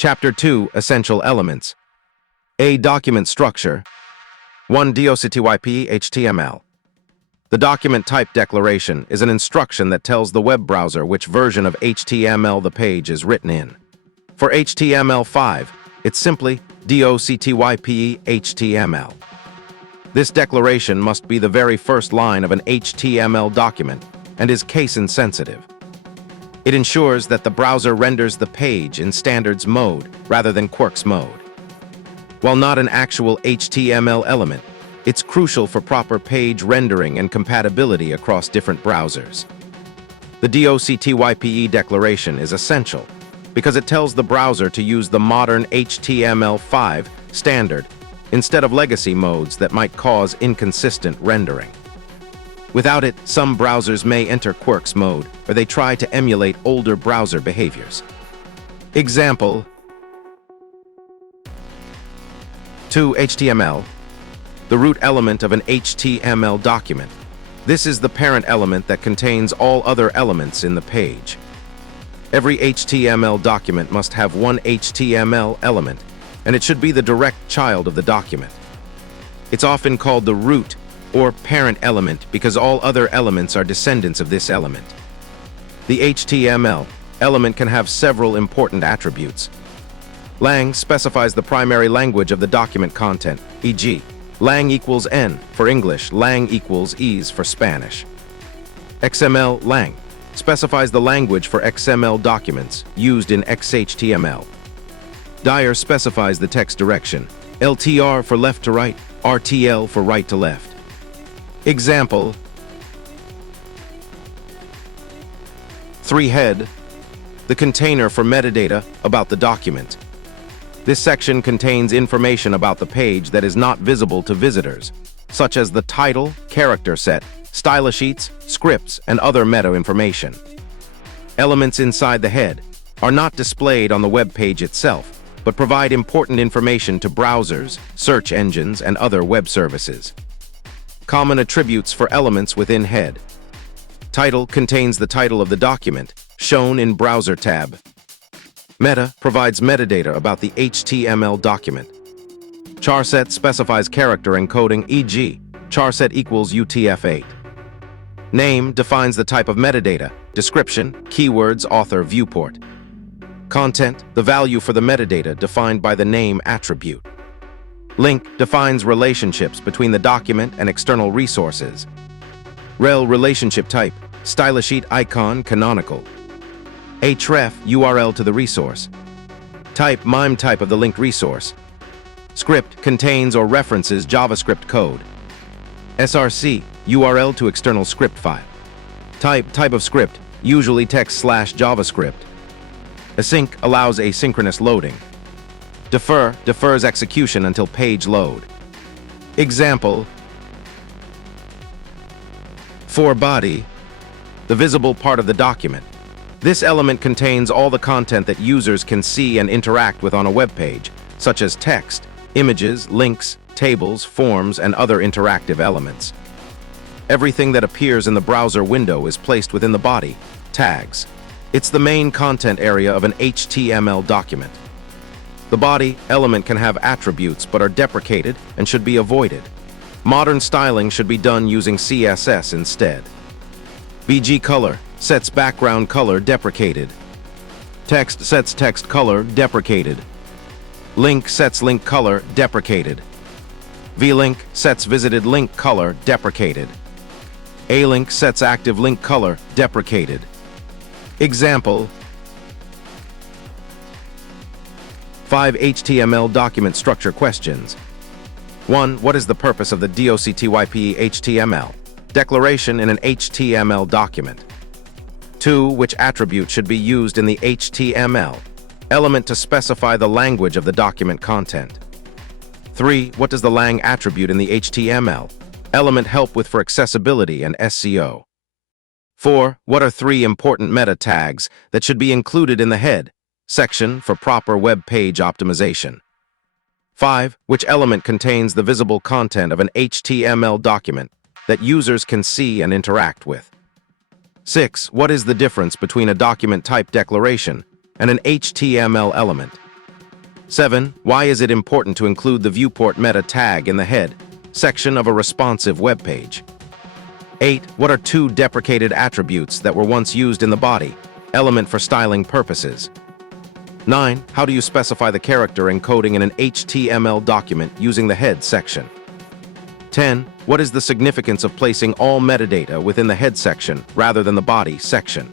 Chapter 2, Essential Elements. A document structure. 1 DOCTYPE HTML. The document type declaration is an instruction that tells the web browser which version of HTML the page is written in. For HTML5, it's simply DOCTYPE HTML. This declaration must be the very first line of an HTML document and is case-insensitive. It ensures that the browser renders the page in standards mode rather than quirks mode. While not an actual HTML element, it's crucial for proper page rendering and compatibility across different browsers. The DOCTYPE declaration is essential because it tells the browser to use the modern HTML5 standard instead of legacy modes that might cause inconsistent rendering. Without it, some browsers may enter quirks mode, or they try to emulate older browser behaviors. Example: 2 HTML, the root element of an HTML document. This is the parent element that contains all other elements in the page. Every HTML document must have one HTML element, and it should be the direct child of the document. It's often called the root or parent element because all other elements are descendants of this element. The HTML element can have several important attributes. Lang specifies the primary language of the document content, e.g., lang equals N for English, lang equals ES for Spanish. XML lang specifies the language for XML documents used in XHTML. Dir specifies the text direction, LTR for left to right, RTL for right to left. Example: 3 head, the container for metadata about the document. This section contains information about the page that is not visible to visitors, such as the title, character set, style sheets, scripts, and other meta information. Elements inside the head are not displayed on the web page itself, but provide important information to browsers, search engines, and other web services. Common attributes for elements within head. Title contains the title of the document, shown in Browser tab. Meta provides metadata about the HTML document. Charset specifies character encoding, e.g., charset equals UTF-8. Name defines the type of metadata, description, keywords, author, viewport. Content, the value for the metadata defined by the name attribute. Link defines relationships between the document and external resources. Rel relationship type, stylesheet icon canonical. href URL to the resource. Type MIME type of the linked resource. Script contains or references JavaScript code. src URL to external script file. Type of script, usually text/JavaScript. Async allows asynchronous loading. Defer defers execution until page load. Example: 4 body, the visible part of the document. This element contains all the content that users can see and interact with on a web page, such as text, images, links, tables, forms, and other interactive elements. Everything that appears in the browser window is placed within the body, tags. It's the main content area of an HTML document. The body element can have attributes but are deprecated and should be avoided. Modern styling should be done using CSS instead. BG color sets background color deprecated. Text sets text color deprecated. Link sets link color deprecated. VLink sets visited link color deprecated. A-link sets active link color deprecated. Example: 5 HTML document structure questions. 1. What is the purpose of the DOCTYPE HTML declaration in an HTML document? 2. Which attribute should be used in the HTML element to specify the language of the document content? 3. What does the lang attribute in the HTML element help with for accessibility and SEO? 4. What are 3 important meta tags that should be included in the head section for proper web page optimization? 5. Which element contains the visible content of an HTML document that users can see and interact with? 6. What is the difference between a document type declaration and an HTML element? 7. Why is it important to include the viewport meta tag in the head section of a responsive web page? 8. What are two deprecated attributes that were once used in the body element for styling purposes? 9. How do you specify the character encoding in an HTML document using the head section? 10. What is the significance of placing all metadata within the head section rather than the body section?